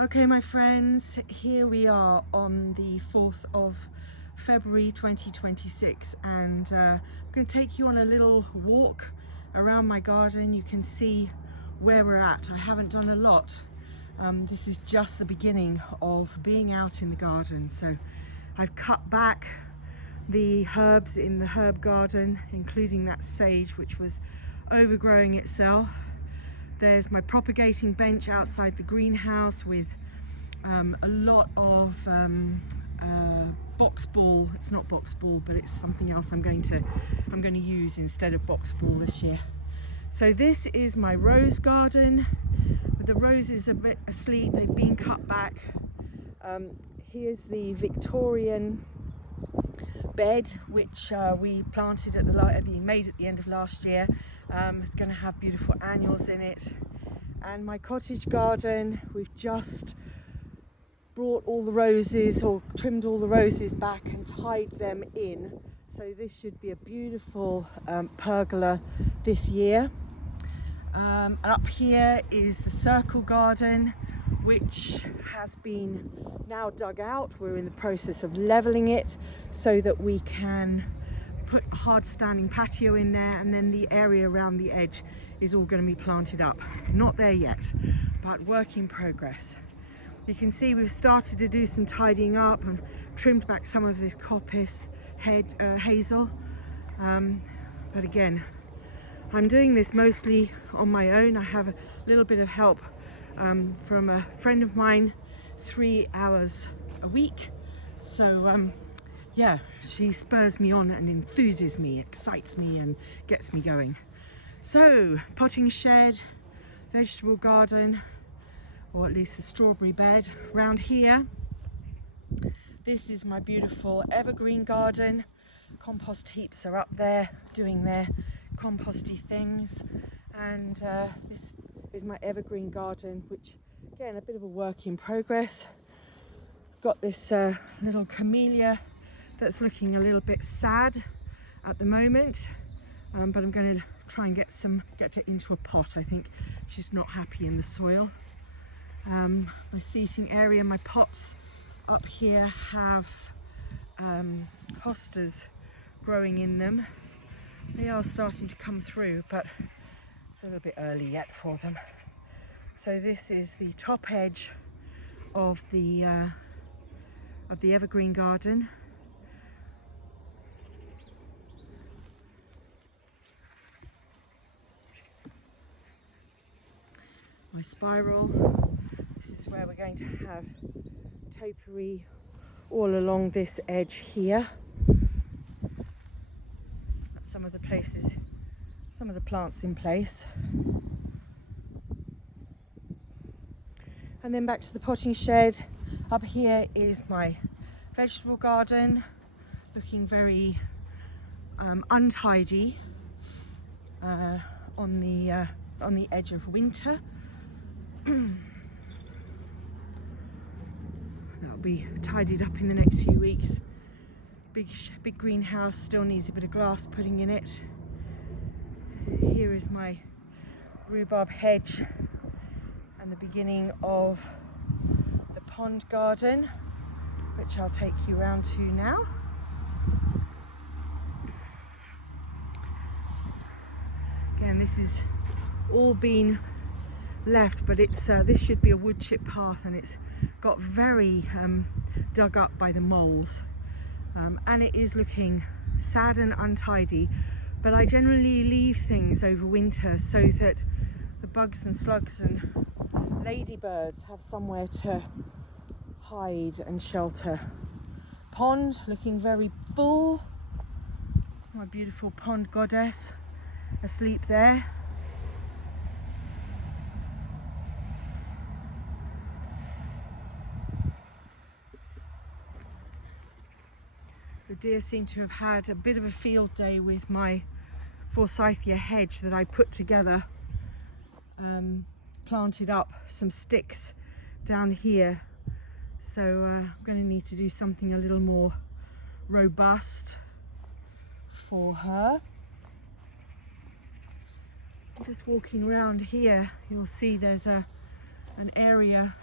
Okay, my friends, here we are on the 4th of February 2026, and I'm going to take you on a little walk around my garden. You can see where we're at. I haven't done a lot. This is just the beginning of being out in the garden. So I've cut back the herbs in the herb garden, including that sage which was overgrowing itself. There's my propagating bench outside the greenhouse with a lot of box ball. It's not box ball, but it's something else I'm going to use instead of box ball this year. So this is my rose garden. The roses are a bit asleep, they've been cut back. Here's the Victorian bed which we planted made at the end of last year. It's going to have beautiful annuals in it. And my cottage garden, we've just brought all the roses, or trimmed all the roses back and tied them in. So this should be a beautiful pergola this year. And up here is the circle garden, which has been now dug out. We're in the process of leveling it so that we can put a hard standing patio in there, and then the area around the edge is all going to be planted up. Not there yet, but work in progress. You can see we've started to do some tidying up and trimmed back some of this coppice hazel, but again, I'm doing this mostly on my own. I have a little bit of help from a friend of mine, 3 hours a week. So yeah, she spurs me on and enthuses me, excites me and gets me going. So potting shed, vegetable garden, or at least a strawberry bed round here. This is my beautiful evergreen garden. Compost heaps are up there doing their composty things, and this is my evergreen garden, which again, a bit of a work in progress. Got this little camellia that's looking a little bit sad at the moment, but I'm going to try and get it into a pot. I think she's not happy in the soil. My seating area, my pots up here have hostas growing in them. They are starting to come through, but it's a little bit early yet for them. So this is the top edge of the evergreen garden. My spiral. This is where we're going to have topiary all along this edge here. That's some of the places, some of the plants in place. And then back to the potting shed. Up here is my vegetable garden, looking very untidy on the edge of winter. That'll be tidied up in the next few weeks. Big greenhouse, still needs a bit of glass putting in it. Here is my rhubarb hedge and the beginning of the pond garden, which I'll take you around to now. Again, this is all been left, but it's this should be a wood chip path, and it's got very dug up by the moles, and it is looking sad and untidy, but I generally leave things over winter so that the bugs and slugs and ladybirds have somewhere to hide and shelter. Pond looking very full. My beautiful pond goddess asleep there. The deer seem to have had a bit of a field day with my forsythia hedge that I put together. Planted up some sticks down here, so I'm going to need to do something a little more robust for her. Just walking around here, you'll see there's an area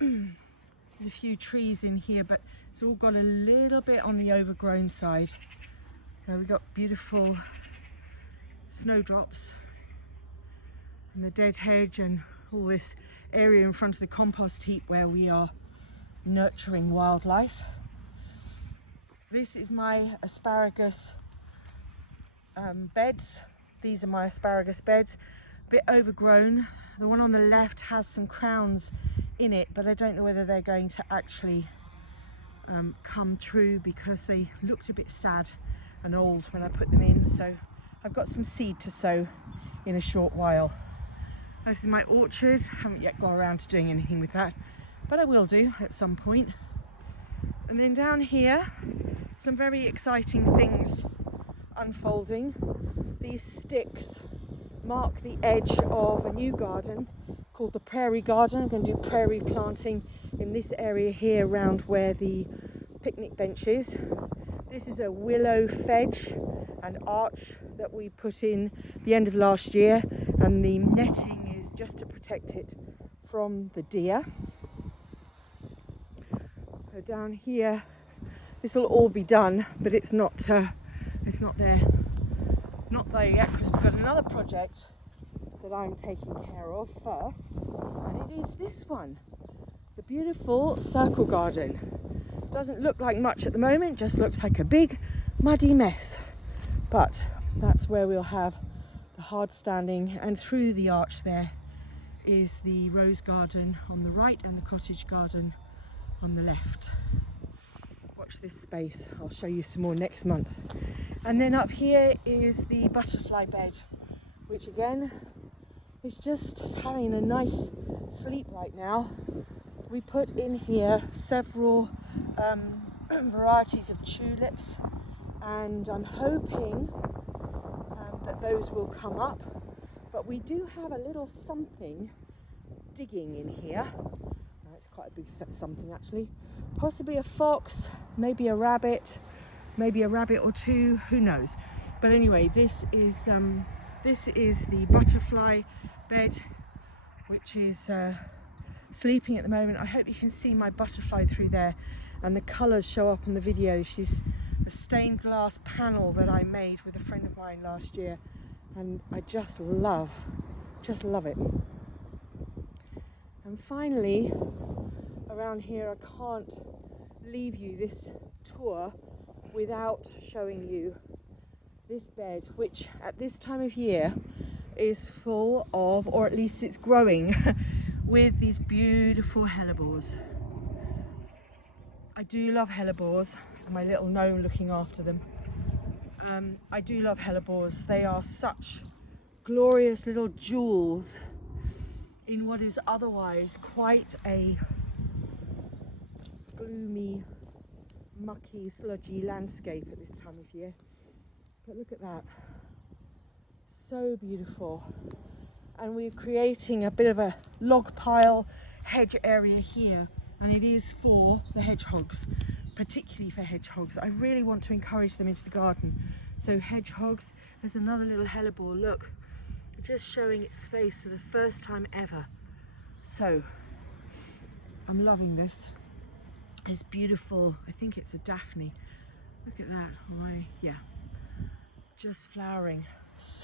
There's a few trees in here, but it's all got a little bit on the overgrown side. We've got beautiful snowdrops and the dead hedge and all this area in front of the compost heap where we are nurturing wildlife. This is my asparagus beds. These are my asparagus beds, a bit overgrown. The one on the left has some crowns in it, but I don't know whether they're going to actually come true because they looked a bit sad and old when I put them in. So I've got some seed to sow in a short while. This is my orchard. Haven't yet got around to doing anything with that, but I will do at some point. And then down here, some very exciting things unfolding. These sticks mark the edge of a new garden called the Prairie Garden. I'm going to do prairie planting in this area here around where the picnic bench is. This is a willow fedge and arch that we put in the end of last year, and the netting is just to protect it from the deer. So down here, this will all be done, but it's not there yet, because we've got another project that I'm taking care of first, and it is this one, the beautiful circle garden. Doesn't look like much at the moment, just looks like a big muddy mess, but that's where we'll have the hard standing, and through the arch there is the rose garden on the right and the cottage garden on the left. Watch this space, I'll show you some more next month. And then up here is the butterfly bed, which again is just having a nice sleep right now. We put in here several varieties of tulips, and I'm hoping that those will come up. But we do have a little something digging in here. It's quite a big something actually. Possibly a fox, maybe a rabbit or two, who knows. But anyway, this is the butterfly bed, which is sleeping at the moment. I hope you can see my butterfly through there, and the colours show up in the video. She's a stained glass panel that I made with a friend of mine last year, and I just love it. And finally, around here, I can't leave you this tour without showing you this bed, which at this time of year is full of, or at least it's growing with these beautiful hellebores. I do love hellebores, and my little gnome looking after them. I do love hellebores. They are such glorious little jewels in what is otherwise quite a gloomy, mucky, sludgy landscape at this time of year. But look at that, so beautiful. And we're creating a bit of a log pile hedge area here, and it is for the hedgehogs, particularly for hedgehogs. I really want to encourage them into the garden. So hedgehogs, there's another little hellebore, look, just showing its face for the first time ever. So I'm loving this. It's beautiful. I think it's a Daphne. Look at that. Yeah, just flowering. So